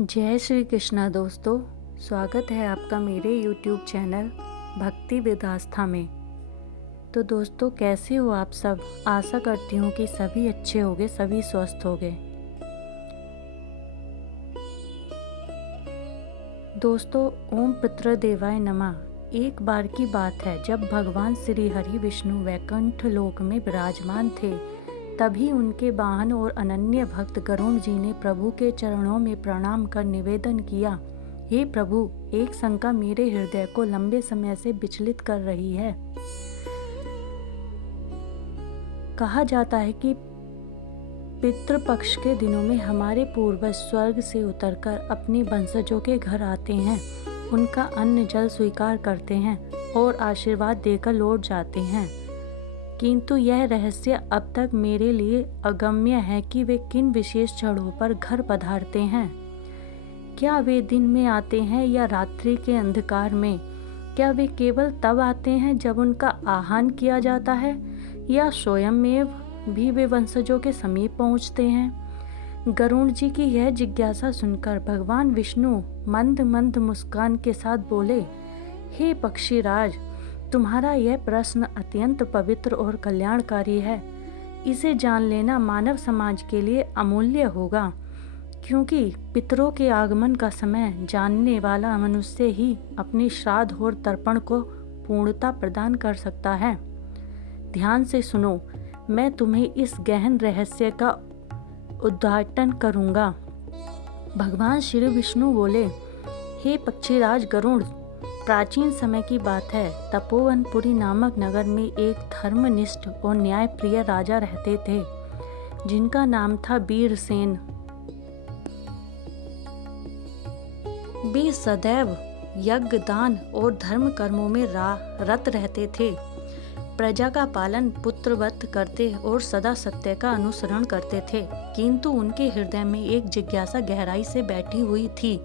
जय श्री कृष्णा दोस्तों, स्वागत है आपका मेरे YouTube चैनल भक्ति विद आस्था में। तो दोस्तों, कैसे हो आप सब? आशा करती हूँ कि सभी अच्छे होंगे, सभी स्वस्थ होंगे। दोस्तों, ओम पितृदेवाय नमः। एक बार की बात है, जब भगवान श्री हरि विष्णु वैकुंठ लोक में विराजमान थे, तभी उनके वाहन और अनन्य भक्त गरुण जी ने प्रभु के चरणों में प्रणाम कर निवेदन किया, हे प्रभु, एक शंका मेरे हृदय को लंबे समय से विचलित कर रही है। कहा जाता है कि पितृपक्ष के दिनों में हमारे पूर्वज स्वर्ग से उतरकर अपने वंशजों के घर आते हैं, उनका अन्न जल स्वीकार करते हैं और आशीर्वाद देकर लौट जाते हैं। किंतु यह रहस्य अब तक मेरे लिए अगम्य है कि वे किन विशेष क्षणों पर घर पधारते हैं। क्या वे दिन में आते हैं या रात्रि के अंधकार में? क्या वे केवल तब आते हैं जब उनका आह्वान किया जाता है, या स्वयंमेव भी वे वंशजों के समीप पहुंचते हैं? गरुण जी की यह जिज्ञासा सुनकर भगवान विष्णु मंद मंद मुस्कान के साथ बोले, हे पक्षीराज, तुम्हारा यह प्रश्न अत्यंत पवित्र और कल्याणकारी है। इसे जान लेना मानव समाज के लिए अमूल्य होगा, क्योंकि पितरों के आगमन का समय जानने वाला मनुष्य ही अपने श्राद्ध और तर्पण को पूर्णता प्रदान कर सकता है। ध्यान से सुनो, मैं तुम्हें इस गहन रहस्य का उद्घाटन करूंगा। भगवान श्री विष्णु बोले, हे पक्षीराज गरुड़, प्राचीन समय की बात है। तपोवनपुरी नामक नगर में एक धर्मनिष्ठ और न्यायप्रिय राजा रहते थे, जिनका नाम था वीरसेन। वे सदैव यज्ञ, दान और धर्म कर्मों में रत रहते थे। प्रजा का पालन पुत्रवत करते और सदा सत्य का अनुसरण करते थे। किंतु उनके हृदय में एक जिज्ञासा गहराई से बैठी हुई थी।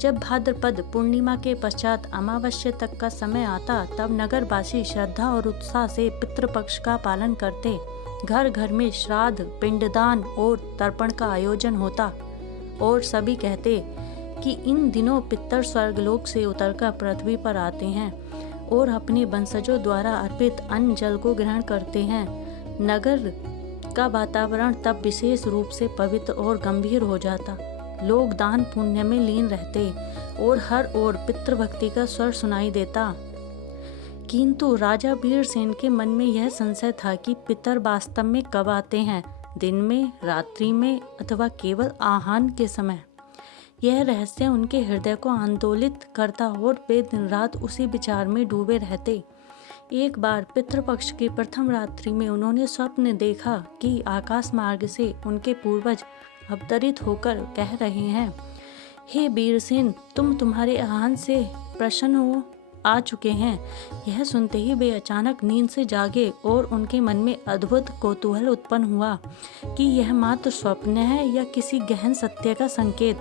जब भाद्रपद पूर्णिमा के पश्चात अमावस्या तक का समय आता, तब नगरवासी श्रद्धा और उत्साह से पितृपक्ष का पालन करते। घर घर में श्राद्ध, पिंडदान और तर्पण का आयोजन होता और सभी कहते कि इन दिनों पितर स्वर्गलोक से उतरकर पृथ्वी पर आते हैं और अपने वंशजों द्वारा अर्पित अन्न जल को ग्रहण करते हैं। नगर का वातावरण तब विशेष रूप से पवित्र और गंभीर हो जाता। लोग दान पुण्य में लीन रहते और हर ओर पितृभक्ति का स्वर सुनाई देता। किंतु राजा वीरसेन के मन में यह संशय था कि पितर वास्तव में कब आते हैं, दिन में, रात्रि में अथवा केवल आह्वान के समय। यह रहस्य उनके हृदय को आंदोलित करता और वे दिन रात उसी विचार में डूबे रहते। एक बार पितृपक्ष की प्रथम रात्रि में उन्होंने स्वप्न देखा कि आकाश मार्ग से उनके पूर्वज अवतरित होकर कह रहे हैं, हे वीरसेन, तुम्हारे आह्वान से प्रसन्न हो आ चुके हैं। यह सुनते ही वे अचानक नींद से जागे और उनके मन में अद्भुत कौतूहल उत्पन्न हुआ कि यह मात्र स्वप्न है या किसी गहन सत्य का संकेत।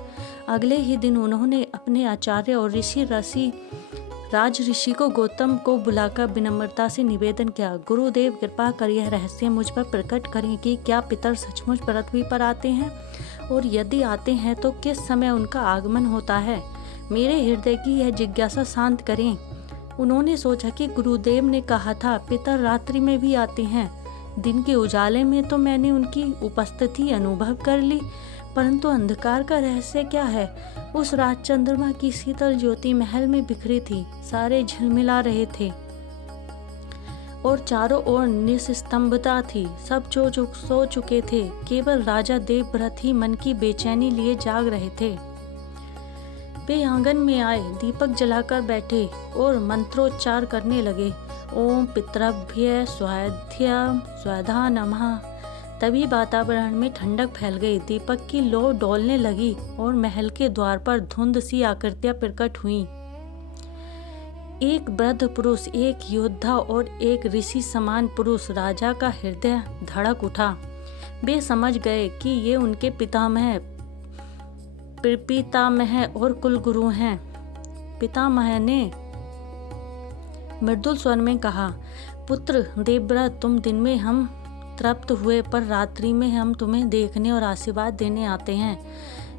अगले ही दिन उन्होंने अपने आचार्य और राज ऋषि को गौतम को बुलाकर विनम्रता से निवेदन किया, गुरुदेव, कृपा कर यह रहस्य मुझ पर प्रकट करें कि क्या पितर सचमुच पृथ्वी पर आते हैं, और यदि आते हैं तो किस समय उनका आगमन होता है। मेरे हृदय की यह जिज्ञासा शांत करें। उन्होंने सोचा कि गुरुदेव ने कहा था पितर रात्रि में भी आते हैं। दिन के उजाले में तो मैंने उनकी उपस्थिति अनुभव कर ली, परंतु अंधकार का रहस्य क्या है? उस रात चंद्रमा की शीतल ज्योति महल में बिखरी थी। सारे झिलमिला रहे थे और चारों ओर निस्तंभता थी। सब जो सो चुके थे, केवल राजा देवव्रत ही मन की बेचैनी लिए जाग रहे थे। वे आंगन में आए, दीपक जलाकर बैठे और मंत्रोच्चार करने लगे, ओम पितृभ्य स्वधा नमः। तभी वातावरण में ठंडक फैल गई, दीपक की लौ डोलने लगी और महल के द्वार पर धुंध सी आकृतियां प्रकट हुईं। एक वृद्ध पुरुष, एक योद्धा और एक ऋषि समान पुरुष। राजा का हृदय धड़क उठा। वे समझ गए कि ये उनके पितामह और कुलगुरु हैं। पितामह ने मृदुल स्वर में कहा, पुत्र देवव्रत, तुम दिन में हम तृप्त हुए, पर रात्रि में हम तुम्हें देखने और आशीर्वाद देने आते हैं।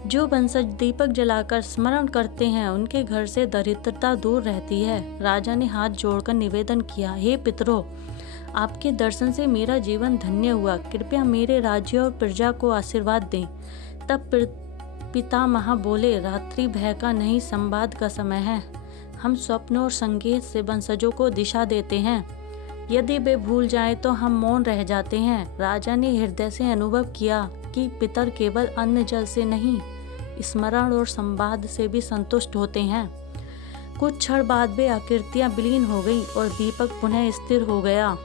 जो वंशज दीपक जलाकर स्मरण करते हैं उनके घर से दरिद्रता दूर रहती है। राजा ने हाथ जोड़कर निवेदन किया, हे पितरों, आपके दर्शन से मेरा जीवन धन्य हुआ। कृपया मेरे राज्य और प्रजा को आशीर्वाद दें। तब पितामह बोले, रात्रि भय का नहीं, संवाद का समय है। हम स्वप्न और संकेत से वंशजों को दिशा देते हैं। यदि वे भूल जाएं तो हम मौन रह जाते हैं। राजा ने हृदय से अनुभव किया कि पितर केवल अन्न जल से नहीं, स्मरण और संवाद से भी संतुष्ट होते हैं। कुछ क्षण बाद वे आकृतियां विलीन हो गईं और दीपक पुनः स्थिर हो गया।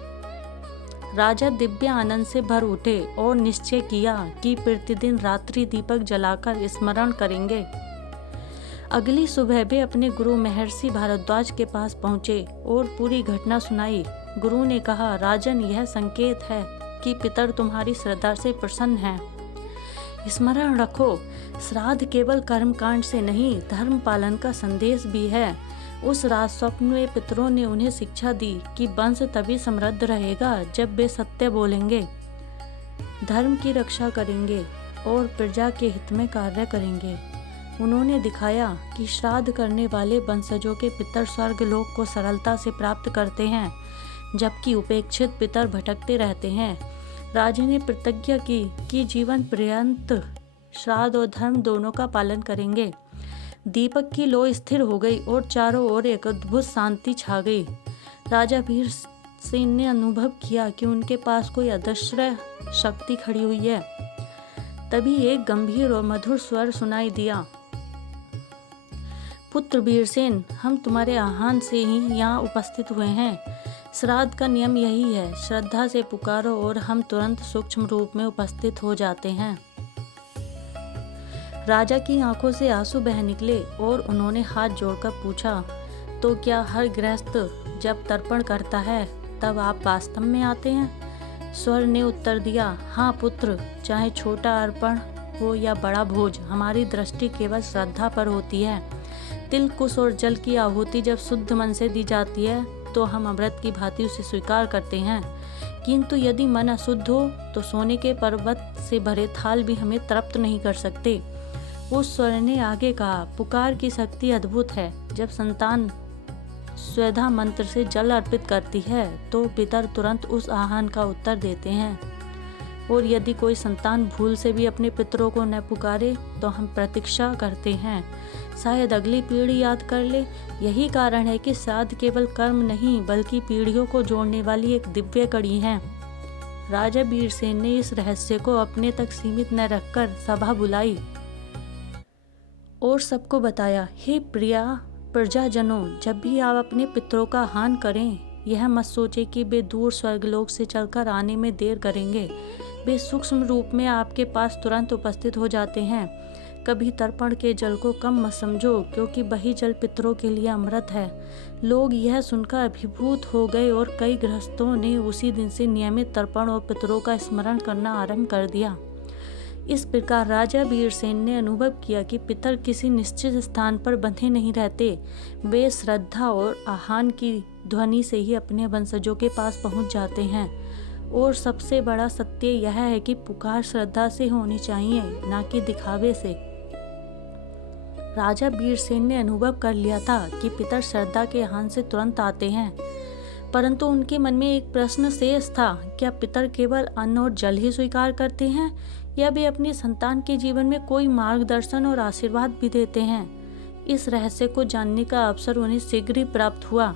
राजा दिव्य आनंद से भर उठे और निश्चय किया कि प्रतिदिन रात्रि दीपक जलाकर स्मरण करेंगे। अगली सुबह वे अपने गुरु महर्षि भारद्वाज के पास पहुंचे और पूरी घटना सुनाई। गुरु ने कहा, राजन, यह संकेत है कि पितर तुम्हारी श्रद्धा से प्रसन्न हैं। स्मरण रखो, श्राद्ध केवल कर्मकांड से नहीं, धर्म पालन का संदेश भी है। उस रात स्वप्न में पितरों ने उन्हें शिक्षा दी कि वंश तभी समृद्ध रहेगा जब वे सत्य बोलेंगे, धर्म की रक्षा करेंगे और प्रजा के हित में कार्य करेंगे। उन्होंने दिखाया कि श्राद्ध करने वाले वंशजों के पितर स्वर्ग लोक को सरलता से प्राप्त करते हैं, जबकि उपेक्षित पितर भटकते रहते हैं। राजा ने प्रतिज्ञा की कि जीवन पर्यंत श्राद्ध और धर्म दोनों का पालन करेंगे। दीपक की लौ स्थिर हो गई और चारों ओर एक अद्भुत शांति छा गई। राजा वीरसेन ने अनुभव किया कि उनके पास कोई अदृश्य शक्ति खड़ी हुई है। तभी एक गंभीर और मधुर स्वर सुनाई दिया, पुत्र वीरसेन, हम तुम्हारे आह्वान से ही यहाँ उपस्थित हुए हैं। श्राद्ध का नियम यही है, श्रद्धा से पुकारो और हम तुरंत सूक्ष्म रूप में उपस्थित हो जाते हैं। राजा की आंखों से आंसू बह निकले और उन्होंने हाथ जोड़कर पूछा, तो क्या हर गृहस्थ जब तर्पण करता है तब आप वास्तव में आते हैं? स्वर ने उत्तर दिया, हाँ पुत्र, चाहे छोटा अर्पण हो या बड़ा भोज, हमारी दृष्टि केवल श्रद्धा पर होती है। तिल, कुश और जल की आहुति जब शुद्ध मन से दी जाती है तो हम अमृत की भांति उसे स्वीकार करते हैं, किंतु यदि मन अशुद्ध हो तो सोने के पर्वत से भरे थाल भी हमें तृप्त नहीं कर सकते। उस स्वर ने आगे कहा, पुकार की शक्ति अद्भुत है। जब संतान स्वधा मंत्र से जल अर्पित करती है तो पितर तुरंत उस आह्वान का उत्तर देते हैं, और यदि कोई संतान भूल से भी अपने पितरों को न पुकारे तो हम प्रतीक्षा करते हैं, शायद अगली पीढ़ी याद कर ले। यही कारण है कि श्राद्ध केवल कर्म नहीं बल्कि पीढ़ियों को जोड़ने वाली एक दिव्य कड़ी है। राजा वीरसेन ने इस रहस्य को अपने तक सीमित न रखकर सभा बुलाई और सबको बताया, हे प्रिया प्रजाजनों, जब भी आप अपने पितरों का आह्वान करें, यह मत सोचे कि वे दूर स्वर्गलोक से चलकर आने में देर करेंगे। वे सूक्ष्म रूप में आपके पास तुरंत उपस्थित हो जाते हैं। कभी तर्पण के जल को कम मत समझो, क्योंकि वही जल पितरों के लिए अमृत है। लोग यह सुनकर अभिभूत हो गए और कई गृहस्थों ने उसी दिन से नियमित तर्पण और पितरों का स्मरण करना आरंभ कर दिया। इस प्रकार राजा वीरसेन ने अनुभव किया कि पितर किसी निश्चित स्थान पर बंधे नहीं रहते, वे श्रद्धा और आह्वान की ध्वनि से ही अपने वंशजों के पास पहुंच जाते हैं। और सबसे बड़ा सत्य यह है कि पुकार श्रद्धा से होनी चाहिए, न कि दिखावे से। राजा वीरसेन ने अनुभव कर लिया था कि पितर श्रद्धा के आह्वान से तुरंत आते हैं, परंतु उनके मन में एक प्रश्न शेष था, क्या पितर केवल अन्न और जल ही स्वीकार करते हैं या वे अपनी संतान के जीवन में कोई मार्गदर्शन और आशीर्वाद भी देते हैं? इस रहस्य को जानने का अवसर उन्हें शीघ्र ही प्राप्त हुआ।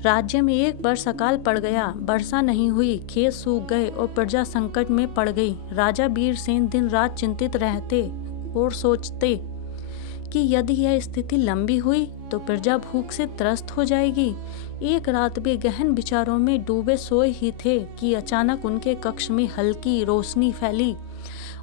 राज्य में एक वर्ष अकाल पड़ गया, वर्षा नहीं हुई, खेत सूख गए और प्रजा संकट में पड़ गई। राजा वीरसेन दिन रात चिंतित रहते और सोचते कि यदि यह स्थिति लंबी हुई तो प्रजा भूख से त्रस्त हो जाएगी। एक रात वे गहन विचारों में डूबे सोए ही थे कि अचानक उनके कक्ष में हल्की रोशनी फैली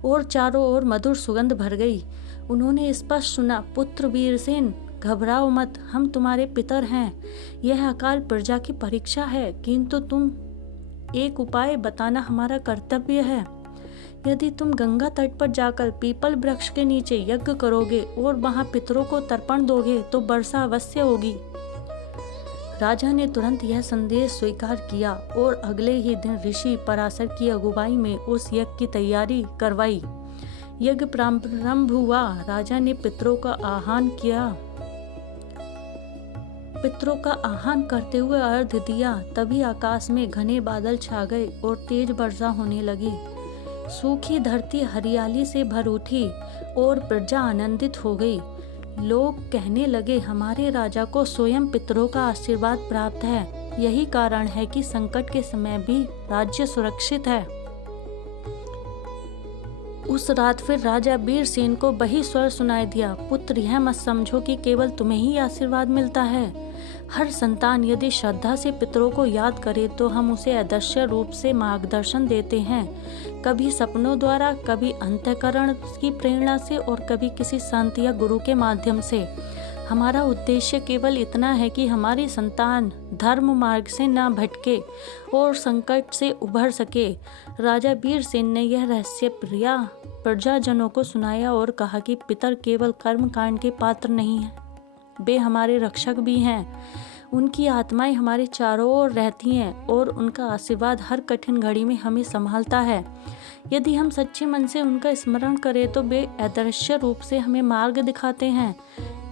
और चारों ओर मधुर सुगंध भर गई। उन्होंने स्पष्ट सुना, पुत्र वीरसेन, घबराओ मत, हम तुम्हारे पितर हैं। यह अकाल प्रजा की परीक्षा है, किंतु तुम एक उपाय बताना हमारा कर्तव्य है। यदि तुम गंगा तट पर जाकर पीपल वृक्ष के नीचे यज्ञ करोगे और वहां पितरों को तर्पण दोगे तो वर्षा अवश्य होगी। राजा ने तुरंत यह संदेश स्वीकार किया और अगले ही दिन ऋषि पराशर की अगुवाई में उस यज्ञ की तैयारी करवाई। यज्ञ प्रारंभ हुआ। राजा ने पितरों का आह्वान करते हुए अर्घ्य दिया। तभी आकाश में घने बादल छा गए और तेज वर्षा होने लगी। सूखी धरती हरियाली से भर उठी और प्रजा आनंदित हो गई। लोग कहने लगे, हमारे राजा को स्वयं पितरों का आशीर्वाद प्राप्त है। यही कारण है कि संकट के समय भी राज्य सुरक्षित है। उस रात फिर राजा वीरसेन को वही स्वर सुनाई दिया, पुत्र, यह मत समझो कि केवल तुम्हें ही आशीर्वाद मिलता है। हर संतान यदि श्रद्धा से पितरों को याद करे तो हम उसे अदृश्य रूप से मार्गदर्शन देते हैं, कभी सपनों द्वारा, कभी अंतःकरण की प्रेरणा से और कभी किसी संत या गुरु के माध्यम से। हमारा उद्देश्य केवल इतना है कि हमारी संतान धर्म मार्ग से न भटके और संकट से उभर सके। राजा वीरसेन ने यह रहस्य प्रिया प्रजाजनों को सुनाया और कहा कि पितर केवल कर्म कांड के पात्र नहीं हैं, वे हमारे रक्षक भी हैं। उनकी आत्माएं हमारे चारों ओर रहती हैं और उनका आशीर्वाद हर कठिन घड़ी में हमें संभालता है। यदि हम सच्चे मन से उनका स्मरण करें तो वे अदृश्य रूप से हमें मार्ग दिखाते हैं।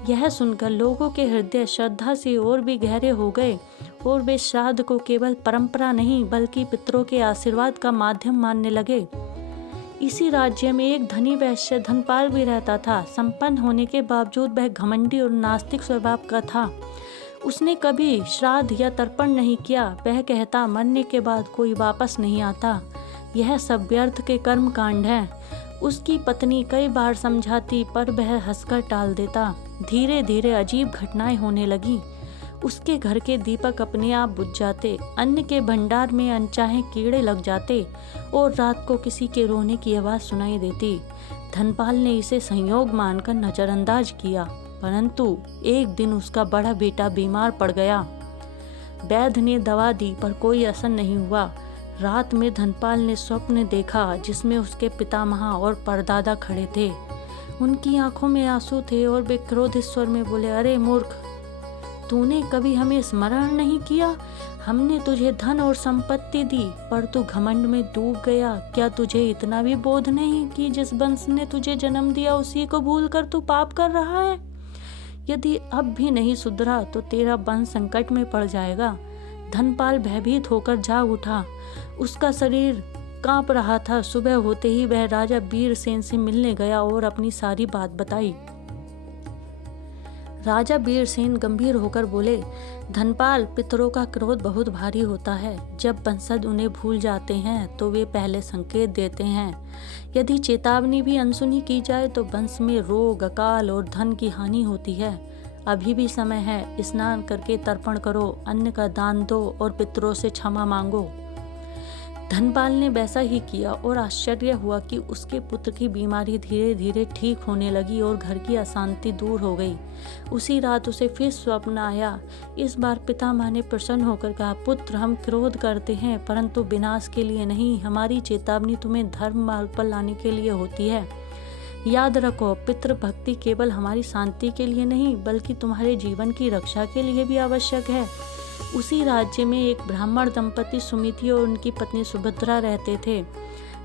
यह सुनकर लोगों के हृदय श्रद्धा से और भी गहरे हो गए और वे श्राद्ध को केवल परंपरा नहीं बल्कि पितरों के आशीर्वाद का माध्यम मानने लगे। इसी राज्य में एक धनी वैश्य धनपाल भी रहता था। संपन्न होने के बावजूद वह घमंडी और नास्तिक स्वभाव का था। उसने कभी श्राद्ध या तर्पण नहीं किया। वह कहता, मरने के बाद कोई वापस नहीं आता, यह सब व्यर्थ के कर्म कांड है। उसकी पत्नी कई बार समझाती पर वह हंसकर टाल देता। धीरे धीरे अजीब घटनाएं होने लगी। उसके घर के दीपक अपने आप बुझ जाते, अन्न के भंडार में अनचाहे कीड़े लग जाते और रात को किसी के रोने की आवाज़ सुनाई देती। धनपाल ने इसे संयोग मानकर नजरअंदाज किया, परंतु एक दिन उसका बड़ा बेटा बीमार पड़ गया। वैद्य ने दवा दी पर कोई असर नहीं हुआ। रात में धनपाल ने स्वप्न देखा जिसमें उसके पितामह और परदादा खड़े थे। उनकी आंखों में आंसू थे और वे क्रोध स्वर में बोले, अरे मूर्ख, तूने कभी हमें स्मरण नहीं किया। हमने तुझे धन और संपत्ति दी पर तू घमंड में डूब गया। क्या तुझे इतना भी बोध नहीं कि जिस वंश ने तुझे जन्म दिया उसी को भूलकर तू पाप कर रहा है? यदि अब भी नहीं सुधरा तो तेरा वंश संकट में पड़ जाएगा। धनपाल भयभीत होकर जाग उठा। उसका शरीर कांप रहा था। सुबह होते ही वह राजा वीरसेन से मिलने गया और अपनी सारी बात बताई। राजा वीरसेन गंभीर होकर बोले, धनपाल, पितरों का क्रोध बहुत भारी होता है। जब वंशज उन्हें भूल जाते हैं तो वे पहले संकेत देते हैं। यदि चेतावनी भी अनसुनी की जाए तो वंश में रोग, अकाल और धन की हानि होती है। अभी भी समय है, स्नान करके तर्पण करो, अन्न का दान दो और पितरों से क्षमा मांगो। धनपाल ने वैसा ही किया और आश्चर्य हुआ कि उसके पुत्र की बीमारी धीरे धीरे ठीक होने लगी और घर की अशांति दूर हो गई। उसी रात उसे फिर स्वप्न आया। इस बार पितामह ने प्रसन्न होकर कहा, पुत्र, हम क्रोध करते हैं परंतु विनाश के लिए नहीं। हमारी चेतावनी तुम्हें धर्म मार्ग पर लाने के लिए होती है। याद रखो, पितृ भक्ति केवल हमारी शांति के लिए नहीं बल्कि तुम्हारे जीवन की रक्षा के लिए भी आवश्यक है। उसी राज्य में एक ब्राह्मण दंपति सुमिति और उनकी पत्नी सुभद्रा रहते थे।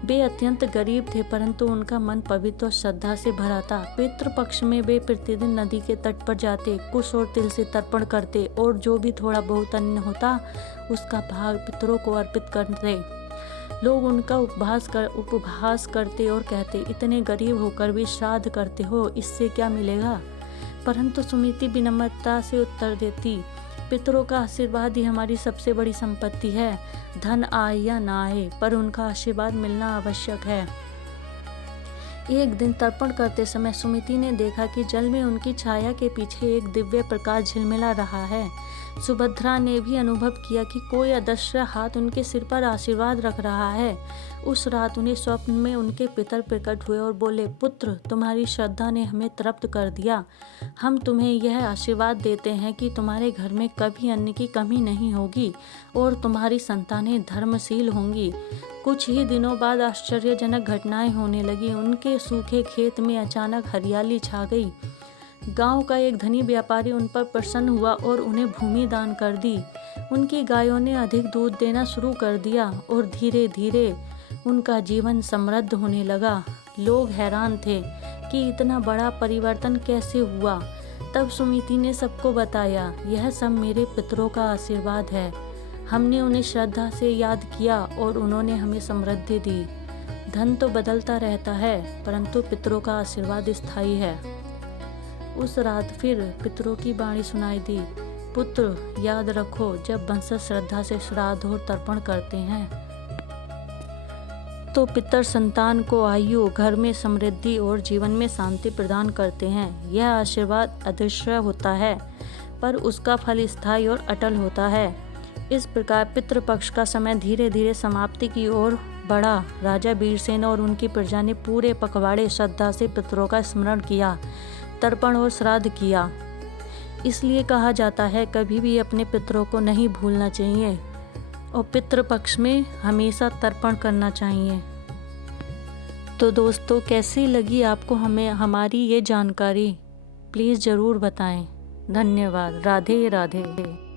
वे अत्यंत गरीब थे परंतु उनका मन पवित्र और श्रद्धा से भरा था। पितृ पक्ष में वे प्रतिदिन नदी के तट पर जाते, कुश और तिल से तर्पण करते और जो भी थोड़ा बहुत अन्न होता उसका भाग पितरों को अर्पित करते। लोग उनका उपहास करते और कहते, इतने गरीब होकर भी श्राद्ध करते हो, इससे क्या मिलेगा? परंतु सुमिति विनम्रता से उत्तर देती, पितरों का आशीर्वाद ही हमारी सबसे बड़ी संपत्ति है। धन आए या ना आए पर उनका आशीर्वाद मिलना आवश्यक है। एक दिन तर्पण करते समय सुमिति ने देखा कि जल में उनकी छाया के पीछे एक दिव्य प्रकाश झिलमिला रहा है। सुभद्रा ने भी अनुभव किया कि कोई अदृश्य हाथ उनके सिर पर आशीर्वाद रख रहा है। उस रात उन्हें स्वप्न में उनके पितर प्रकट हुए और बोले, पुत्र, तुम्हारी श्रद्धा ने हमें तृप्त कर दिया। हम तुम्हें यह आशीर्वाद देते हैं कि तुम्हारे घर में कभी अन्न की कमी नहीं होगी और तुम्हारी संतानें धर्मशील होंगी। कुछ ही दिनों बाद आश्चर्यजनक घटनाएं होने लगी। उनके सूखे खेत में अचानक हरियाली छा गई। गांव का एक धनी व्यापारी उन पर प्रसन्न हुआ और उन्हें भूमि दान कर दी। उनकी गायों ने अधिक दूध देना शुरू कर दिया और धीरे धीरे उनका जीवन समृद्ध होने लगा। लोग हैरान थे कि इतना बड़ा परिवर्तन कैसे हुआ। तब सुमिति ने सबको बताया, यह सब मेरे पितरों का आशीर्वाद है। हमने उन्हें श्रद्धा से याद किया और उन्होंने हमें समृद्धि दी। धन तो बदलता रहता है, परंतु पितरों का आशीर्वाद स्थायी है। उस रात फिर पितरों की वाणी सुनाई दी, पुत्र याद रखो, जब वंशज श्रद्धा से श्राद्ध और तर्पण करते हैं तो पितर संतान को आयु, घर में समृद्धि और जीवन में शांति प्रदान करते हैं। यह आशीर्वाद अदृश्य होता है, पर उसका फल स्थायी और अटल होता है। इस प्रकार पितृपक्ष का समय धीरे धीरे समाप्ति की ओर बढ़ा। राजा वीरसेन और उनकी प्रजा ने पूरे पखवाड़े श्रद्धा से पितरों का स्मरण किया, तर्पण और श्राद्ध किया। इसलिए कहा जाता है, कभी भी अपने पितरों को नहीं भूलना चाहिए और पितृपक्ष में हमेशा तर्पण करना चाहिए। तो दोस्तों, कैसी लगी आपको हमारी ये जानकारी? प्लीज़ ज़रूर बताएं। धन्यवाद। राधे राधे।